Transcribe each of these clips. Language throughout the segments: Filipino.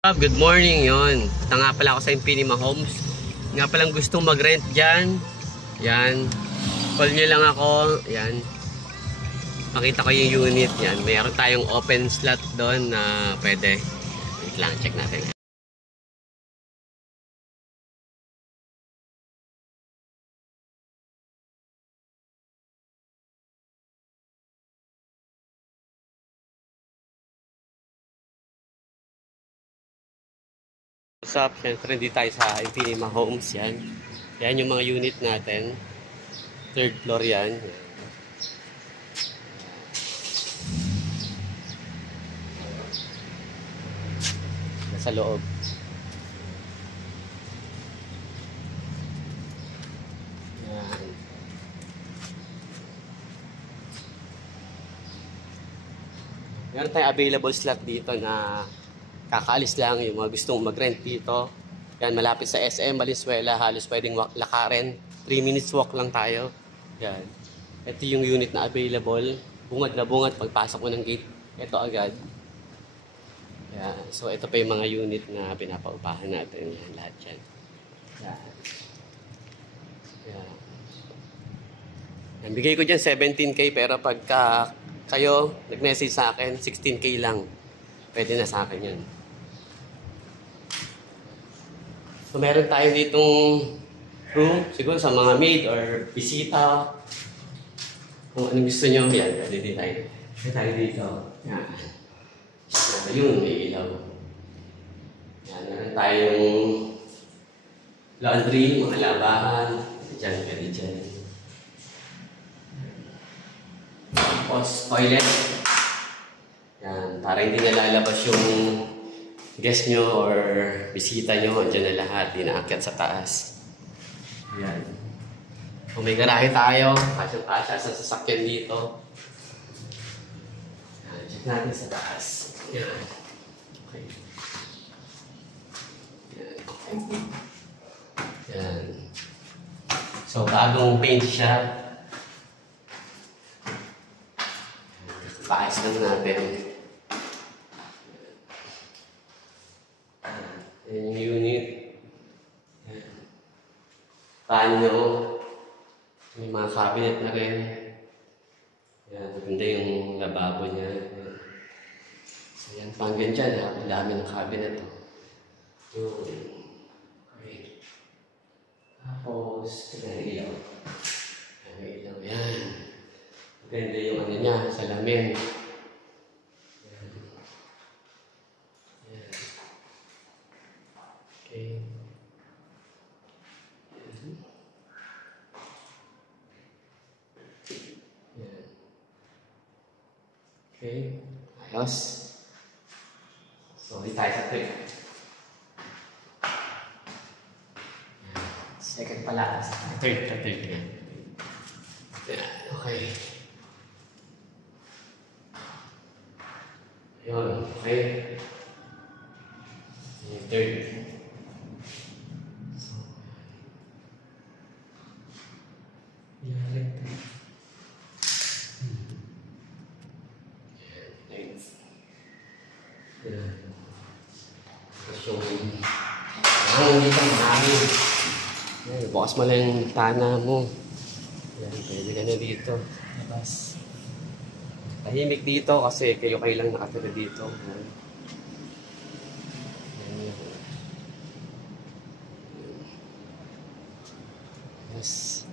Good morning yon. Punta nga pala ako sa Infinima Homes. Nga palang gustong mag-rent dyan. Yan. Call nyo lang ako. Yan. Pakita ko yung unit. Yan. Mayroon tayong open slot doon na pwede. Wait lang. Check natin. What's up? Siyempre hindi tayo sa Infinima Homes. Yan. Yan yung mga unit natin. Third floor yan. Nasa loob. Yan. Meron tayong available slot dito na kakaalis lang yung mga gustong mag-rent dito. Yan, malapit sa SM Valenzuela, halos pwedeng lakarin. 3 minutes walk lang tayo. Yan. Ito yung unit na available. Bungad na bungad pagpasok mo ng gate. Ito agad. Yan. So ito pa yung mga unit na pinapaupahan natin. Yan, lahat yan. Yan. Yan. Yan. Bigay ko dyan 17K pero pagka kayo nag-message sa akin, 16K lang. Pwede na sa akin yan. So meron tayo ditong room, siguro sa mga maid or bisita. Kung anong gusto nyo, yan, pwede din tayo. Pwede tayo dito. Yan. Yun, may ilaw. Yan, meron tayong laundry, mga labahan. Diyan, pwede dyan. Tapos, toilet. Yan, para hindi na lalabas yung guest nyo or bisita nyo, andyan na lahat, di naakyat sa taas. Yan. Kung may garahe tayo, kasya-kasya sa sasakyan dito. Yan, check natin sa taas. Yan. Okay. Yan. Okay. Yan. So, bagong paint siya. Paayos lang natin. Yan yung unit. Yan. Panyo. May mga cabinet na rin. Yan. Maganda yung lababo niya. Yan. So yan, panggan dyan. Ang dami ng cabinet. Yun. Okay. Tapos, may ilaw. May ilaw. Yan. Maganda yung ano niya, salamin. Okay. Yan. Okay. Ayos. So, hindi tayo sa third. Second pala. Third. Yan. Okay. Yun. Okay. Yung third. Hindi ka mahangin. Bukas mo lang yung tana mo. Yan, pwede ka na dito. Labas. Tahimik dito kasi kayo lang nakatira dito. Yes.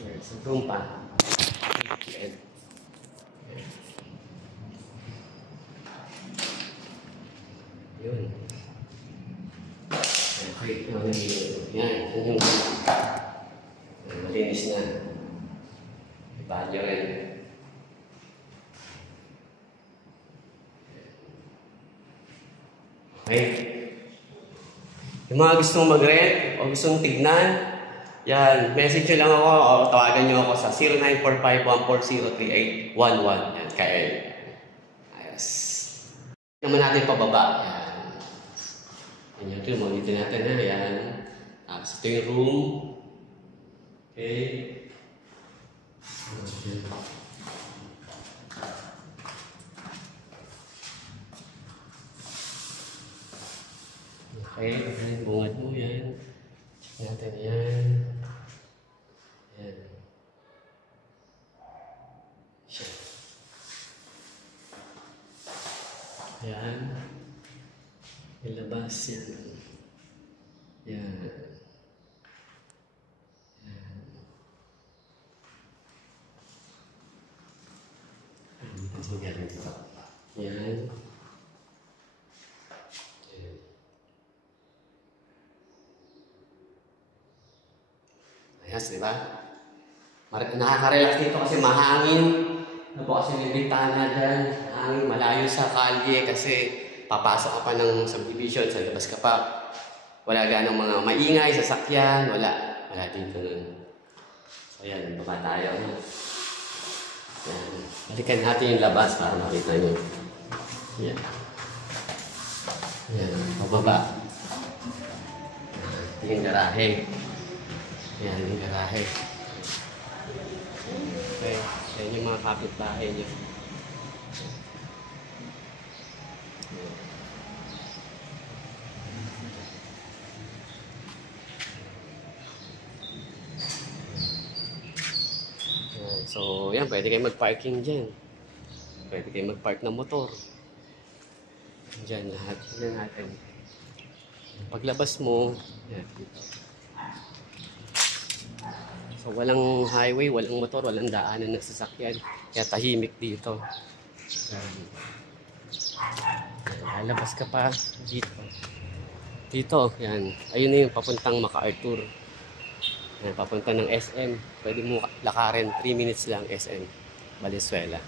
There's a room pa. Yun. Okay, yan. Yung malinis na. May banyo rin. Okay. Yung mga gustong mag-rent o gustong tignan, yan, message nyo lang ako o tawagan nyo ako sa 0945-1403811. Yan, kaya yun. Ayos. Naman natin pababa. Yan. Yan yung monitor natin na. Yan. Tapos ito yung room. Okay. Okay, yan, bungad mo yan. Natin yan. Yan. Siya. Yan. Ilabas yan. Yan. Yan. Yan. Ayos, di ba? Nakaka-relax dito kasi mahangin. Nabukas yung bintana dyan. Hangin, malayo sa kalye kasi papasok ka pa ng subdivision, sa labas ka pa. Wala ganang mga maingay, sasakyan, wala. Wala dito nun. So yan, baba tayo. Yan. Balikan natin yung labas para makita nyo. Yan. Yan, pababa. Ito yung garahe. Yan yung garahe. Okay, yan yung mga kapitbahay nyo. So, yan, pwede kayo mag-parking dyan. Pwede kayo mag-park ng motor. Dyan lahat. Dyan natin. Paglabas mo, yan. So, walang highway, walang motor, walang daanan ng sasakyan. Kaya tahimik dito. Lalabas ka pa dito. Dito, yan. Ayun na yung papuntang MacArthur. Yan, papunta ng SM. Pwede mo lakarin, 3 minutes lang SM, Valenzuela.